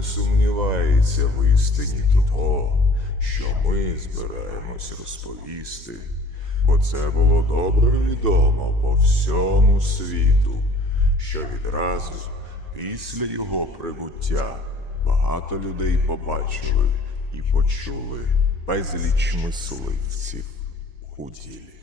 не сумнівається в істині того, що ми збираємось розповісти, бо це було добре відомо по всьому світу, що відразу після його прибуття багато людей побачили і почули безліч мисливців у ділі.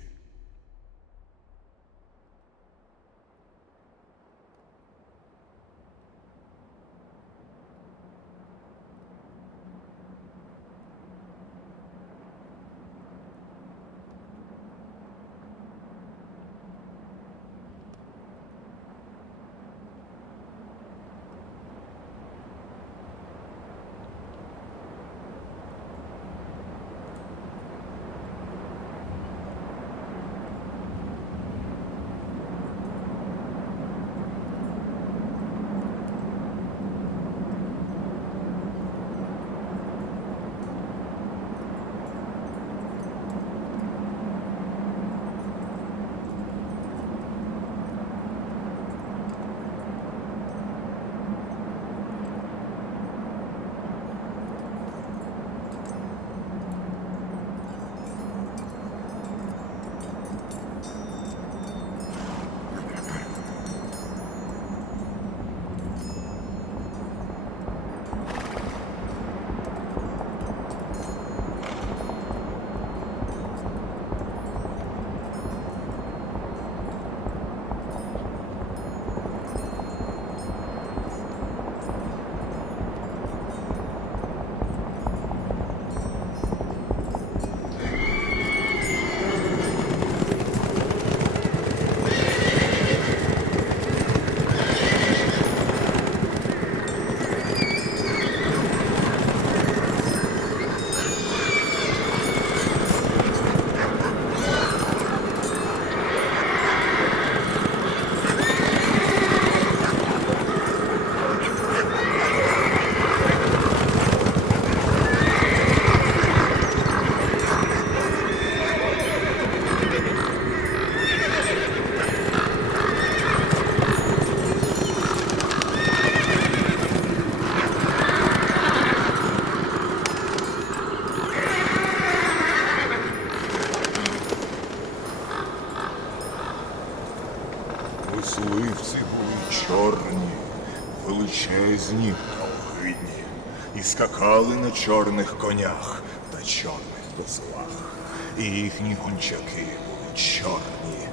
Чорних конях та чорних козлах. І їхні гунчаки були чорні,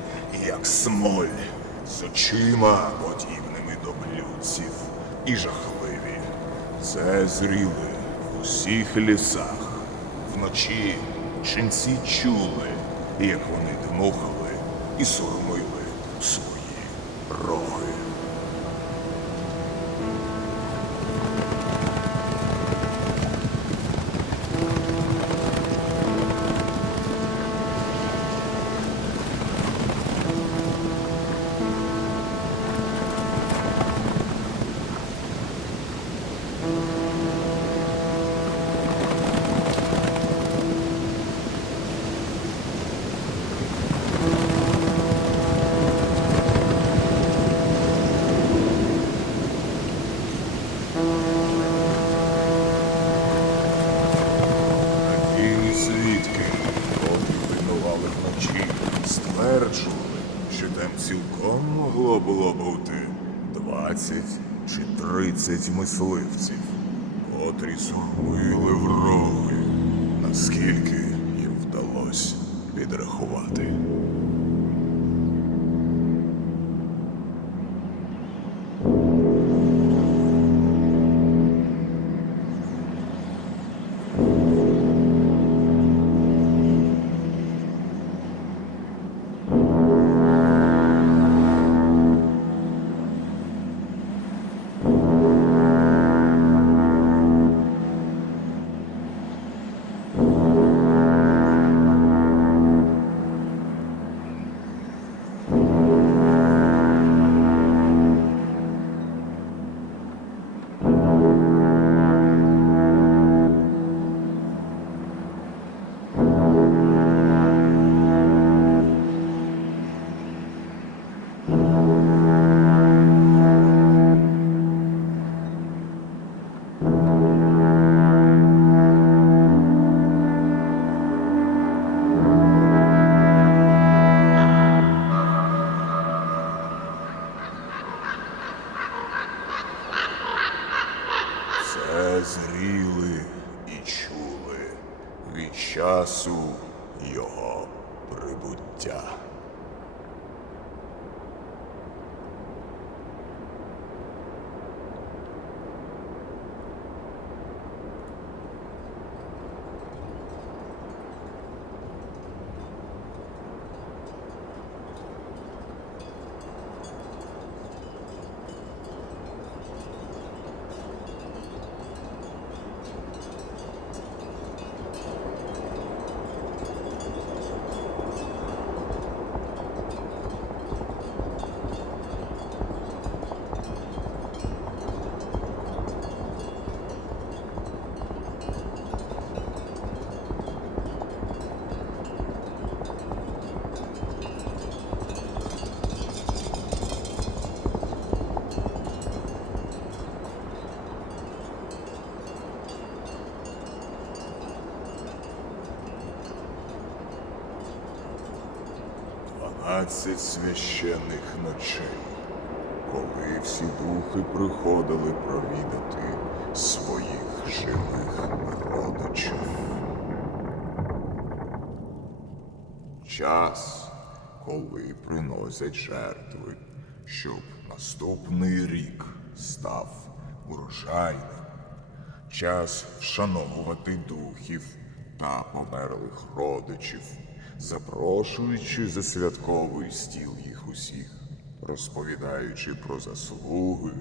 як смоль, з очима, подібними до блюдців, і жахливі. Це зріли в усіх лісах. Вночі ченці чули, як вони дмухали і сурмили свої роги. І свідки, котрі пильнували вночі, стверджували, що там цілком могло було бути 20 чи 30 мисливців, котрі сурмили в роги, наскільки їм вдалося підрахувати. Дванадцять священних ночей, коли всі духи приходили провідати своїх живих родичів. Час, коли приносять жертви, щоб наступний рік став урожайним. Час вшановувати духів та померлих родичів, запрошуючи за святковий стіл їх усіх, розповідаючи про заслуги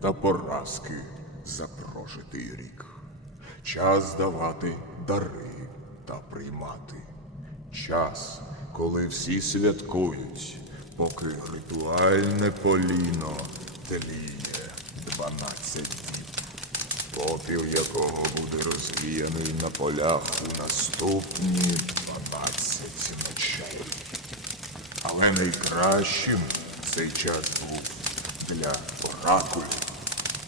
та поразки за прожитий рік. Час давати дари та приймати. Час, коли всі святкують, поки ритуальне поліно тліє 12 днів попіл якого буде розвіяний на полях у наступні 12 ночей. Але найкращим цей час був для оракулів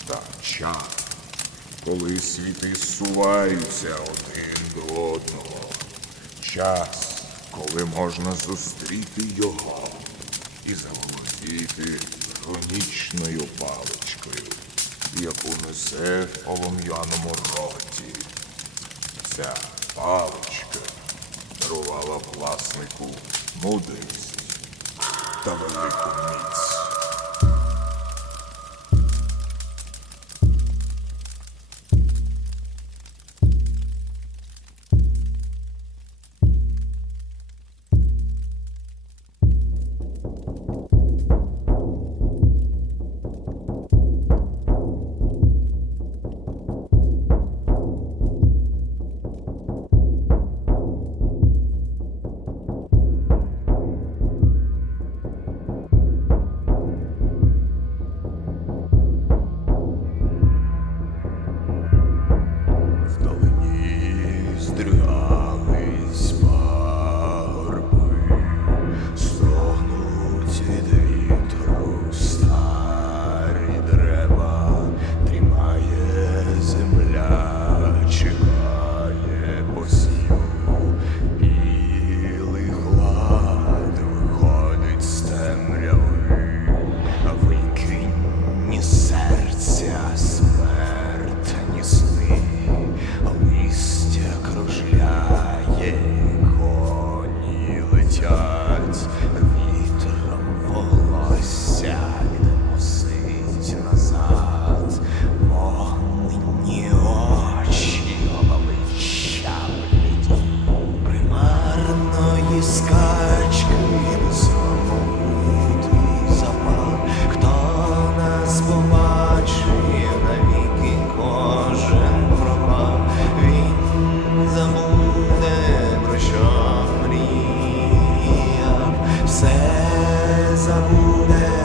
та чар, коли світи суваються один до одного. Час, коли можна зустріти його і заволодіти хронічною паличкою, яку несе в полум'яному роті. Ця паличка дарувала власнику мудрість double equal meets. забуде.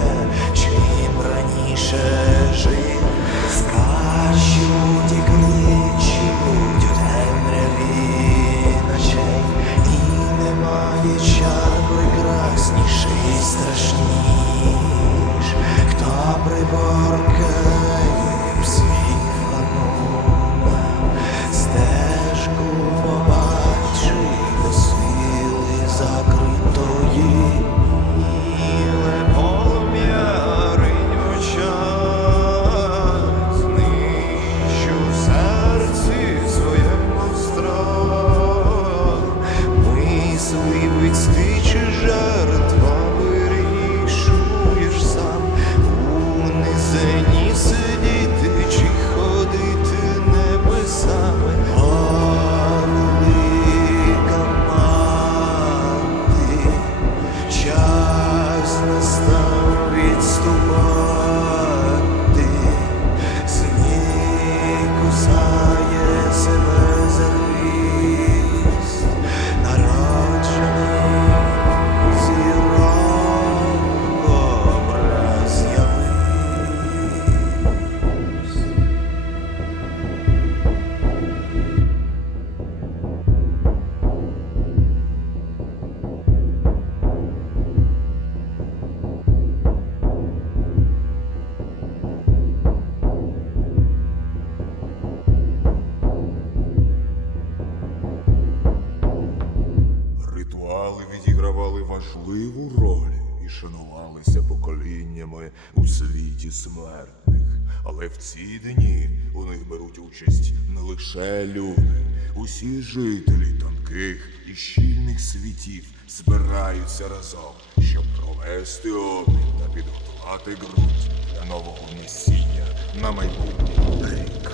Важливу роль і шанувалися поколіннями у світі смертних. Але в ці дні у них беруть участь не лише люди, усі жителі тонких і щільних світів збираються разом, щоб провести обмін та підготувати ґрунт для нового насіння на майбутній рік.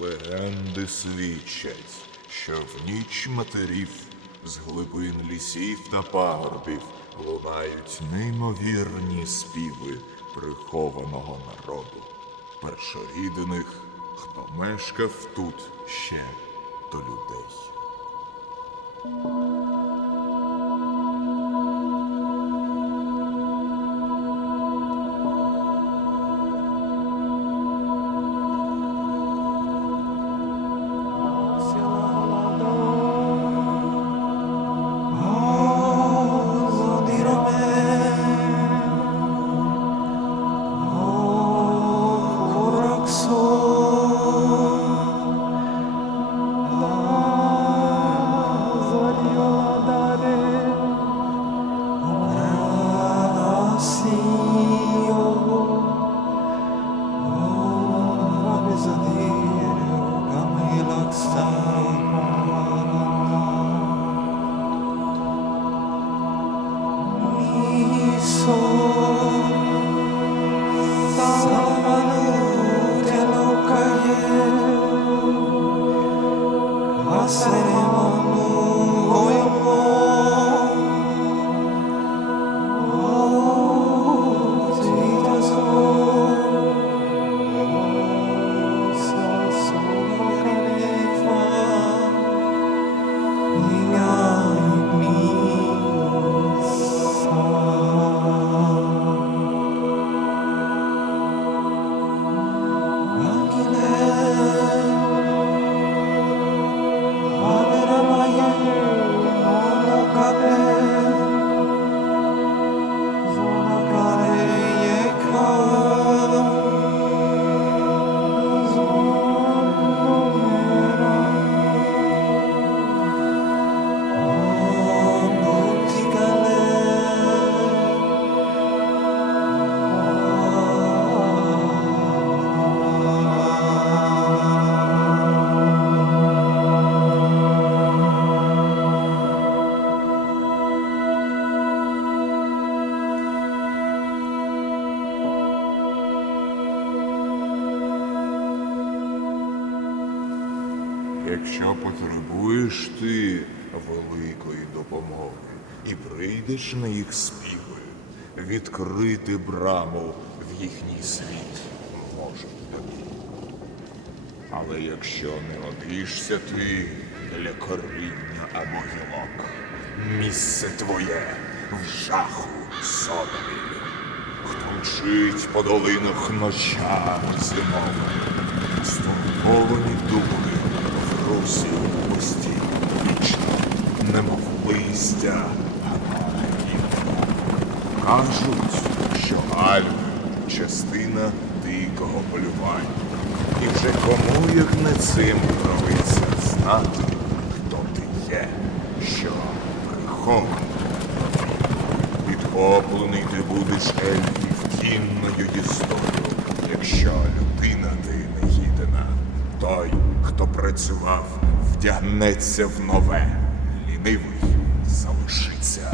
Легенди свідчать, що в ніч матерів з глибин лісів та пагорбів лунають неймовірні співи прихованого народу, першорідних, хто мешкав тут ще до людей. Якщо і прийдеш на їх співи, відкрити браму в їхній світ може тобі. Але якщо не годишся ти для коріння або гілок, місце твоє в жаху собі. Хто по долинах ночами зимовими, стурбовані духи в русі постійно вічно, немов листя. Кажуть, що Альви частина дикого полювання. І вже кому, як не цим, провиться знати, хто ти є, що прихований. Підхоплений ти будеш ельфів кінною історію, якщо людина ти негідна. Той, хто працював, вдягнеться в нове, лінивий залишиться